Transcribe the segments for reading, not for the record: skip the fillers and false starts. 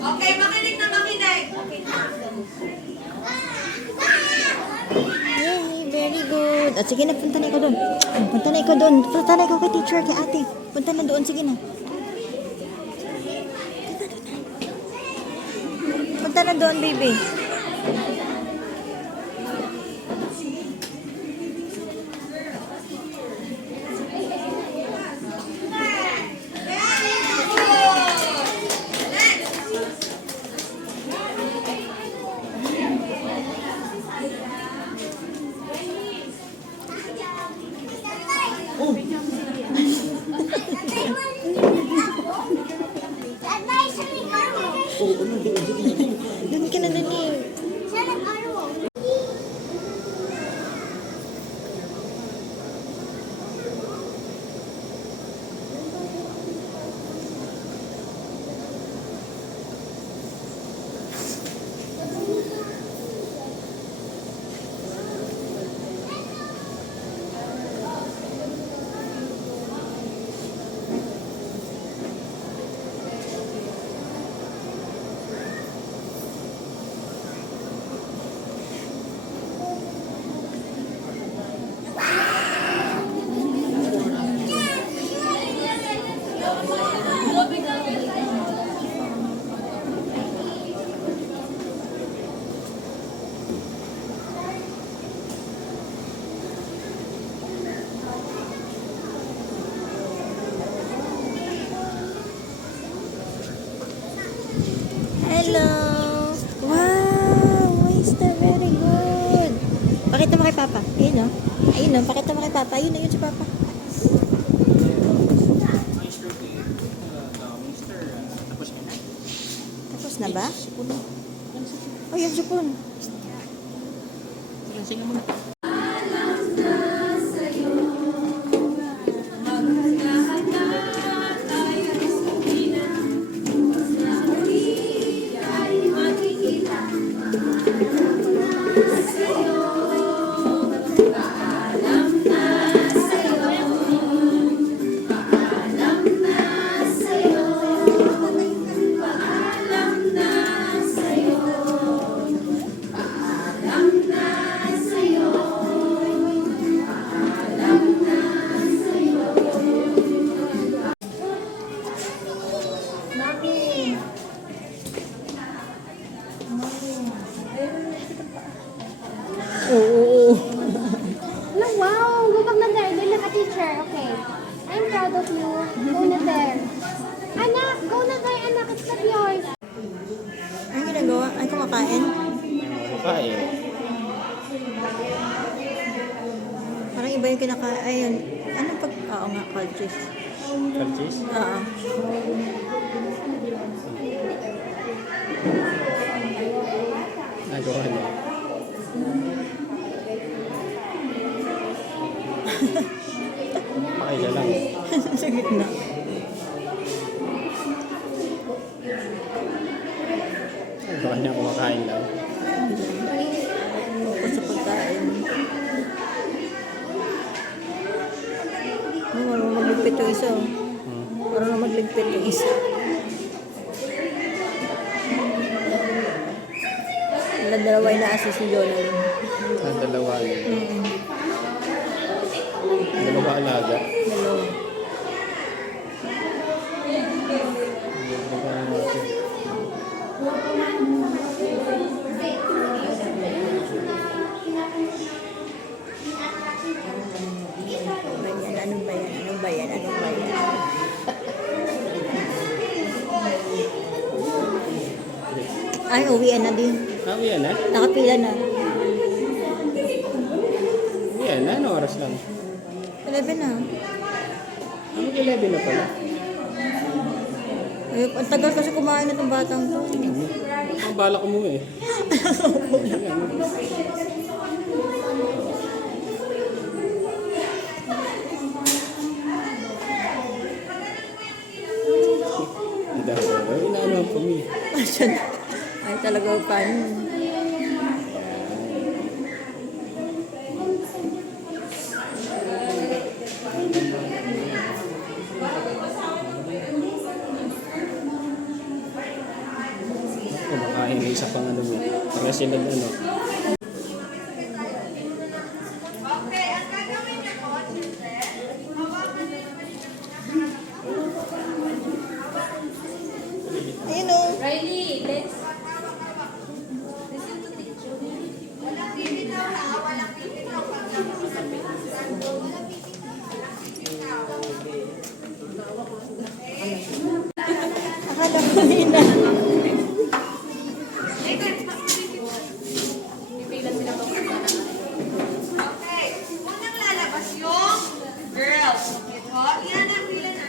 Okay, makinig na makinig. Yay, very good. At sige na, punta na ikaw doon. Punta na ikaw doon. Punta na ikaw kay teacher, kay ate. Punta na doon, sige na. Punta na doon, baby. Doon ka na doon eh. Hello! Wow! Oyster, very good! Pakita mo kay Papa. Ayun o. Ayun o, pakita mo kay Papa. Ayun na yun si Papa. Tapos na ba? Oh, yung supon. Sige muna. Oo. No, wow! Go back na there. Doon na ka-teacher. Okay. I'm proud of you. Go na there. Anak! Go na there, anak. It's not yours. Ano ginagawa? Ay, kumakain? Kain. Parang iba yung kinakain. Ayun. Ano pag... Oo nga, cold cheese. Purchase? Oo. Nagawa niya. Pakila lang. Sa gitna. Nagawa niya kumakain lang. Focus sa pagkain. Marunong magligpit yung isa. Marunong magligpit yung isa. Dalawa na aso si Jonalyn. Dalawa yun. Dalawa alaga. Dalawa. Dalawa natin. Anong ba yan? Anong ba yan? Anong ba yan? Ay, uwian na din. Ah, yan na? Nakapila na. Yan na, ano oras lang? 11 na. Ano 11 na pala? Ay, ang tagal kasi kumain na itong batang to. Ang balak mo eh. Hindi ako. Inaano po mi. Ay, talaga pan. Kumakain ng isa pang ano mo. Para sila ano. Okay, ang gagawin niyo po, children, hawakan niyo yung Ayun o. Riley, let's listen to teacher. Walang bibitaw ha, walang bibitaw. Akala ko na. Okay, unang lalabas yung girls. Ito, yan ang pila na.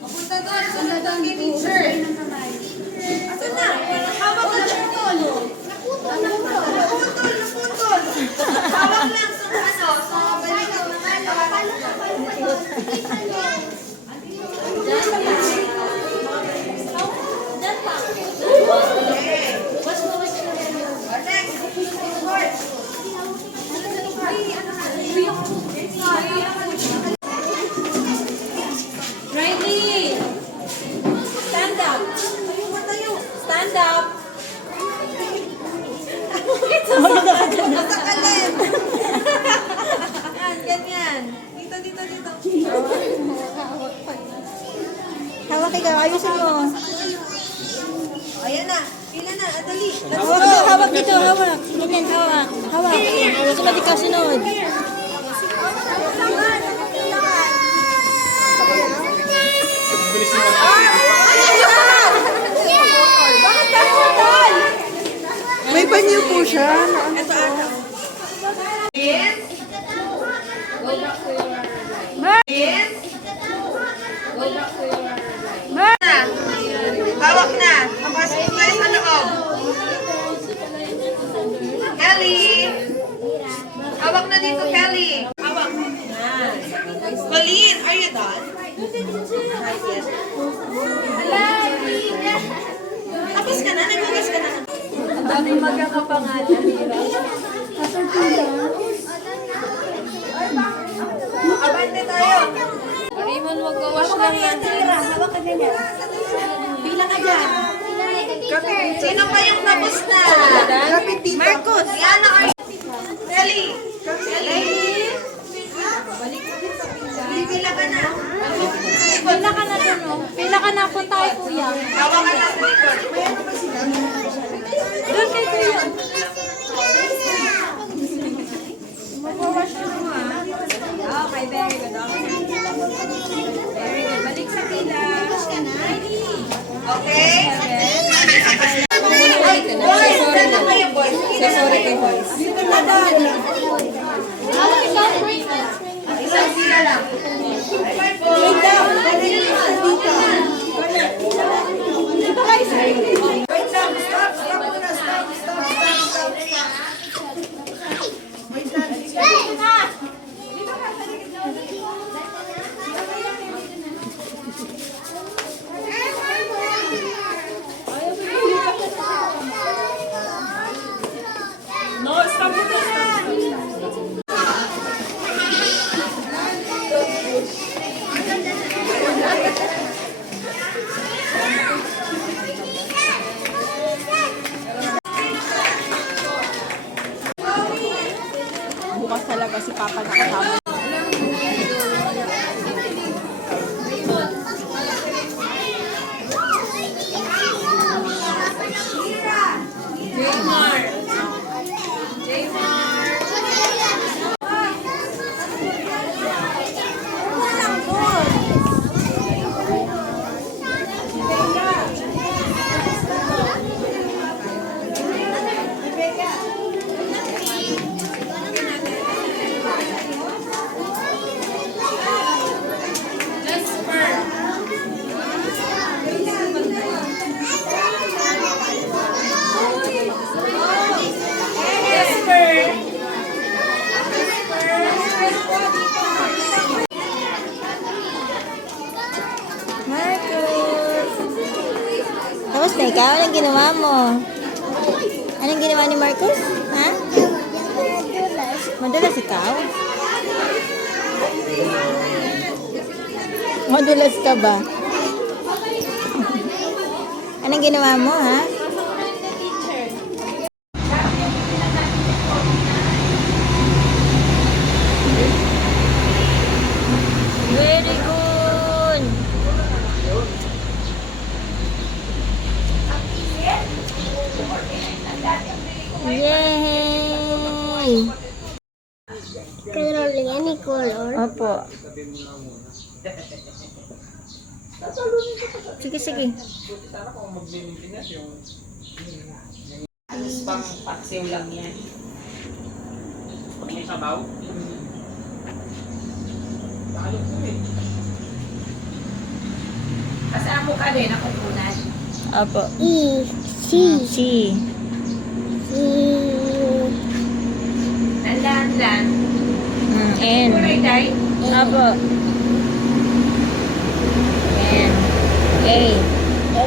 Papunta doon, sunod doon kay teacher. Asan na? Hawak na naputol. Naputol. Hawak lang sa ano, sa balikat na Riley! Stand up! Stand up! Masakalim! Yan, ganyan. Dito. Hawak ikaw, ayusin mo. Ayan na. Pila na, adali. Hawak dito, hawak. Ganyan, hawak. Hawak. Sunod ikaw, sunod. May panyo po siya. Yes. Go back to your Yes. Go back to your Hawak na. Papasok mo tayo sa loob. Kelly. Hawak na dito, Kelly. Hawak. Yan. Colleen, are you done? Not yet. Tapos ka na? Naghugas ka na? Ang daming magkakapangalan. Abante tayo. Raymond, magwawash lang yan. Hawak ka ganyan. Bila ka dyan. Sino pa yung tapos na? Marcos. Yan ang Kelly. Kelly. Pila ka na. Pila ka na doon, no? Pila ka na po tayo, kuya. Hawak ka na sa likod. Doon kay kuya. Magwawash na mo ha. Okay, very good. Very good. Balik sa pila. Okay? Ay, boys! Saan na kayo, boys? Sorry kay boys. Dito na doon. Isang pila lang. Wait down. Dito guys. Wait lang. Stop. Stop muna. Stop. na ikaw? Anong ginawa mo? Anong ginawa ni Marcus? Ha? Madulas ikaw? Madulas ka ba? Anong ginawa mo, ha? Very good! Yay! Carol, any color? Opo. Sige, sige. Pang paksiw lang yan. May sabaw? Kasama ka din ako kunan. Opo. E, C, C. E, Nandan. N. Kulay day. Opo. N. A. A,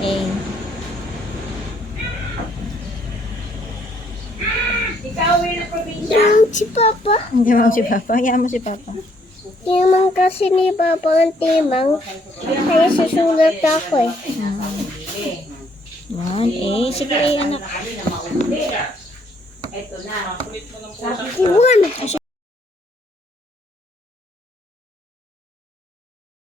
A. Ikaw uwi ng probinsya. yung si Papa. Hindi mo si Papa. Hayaan mo si Papa. Timang kasi ni Papa ang timang. Kaya susulat ako eh. Yan. A. Sige, A, anak. Ito na. Iwan.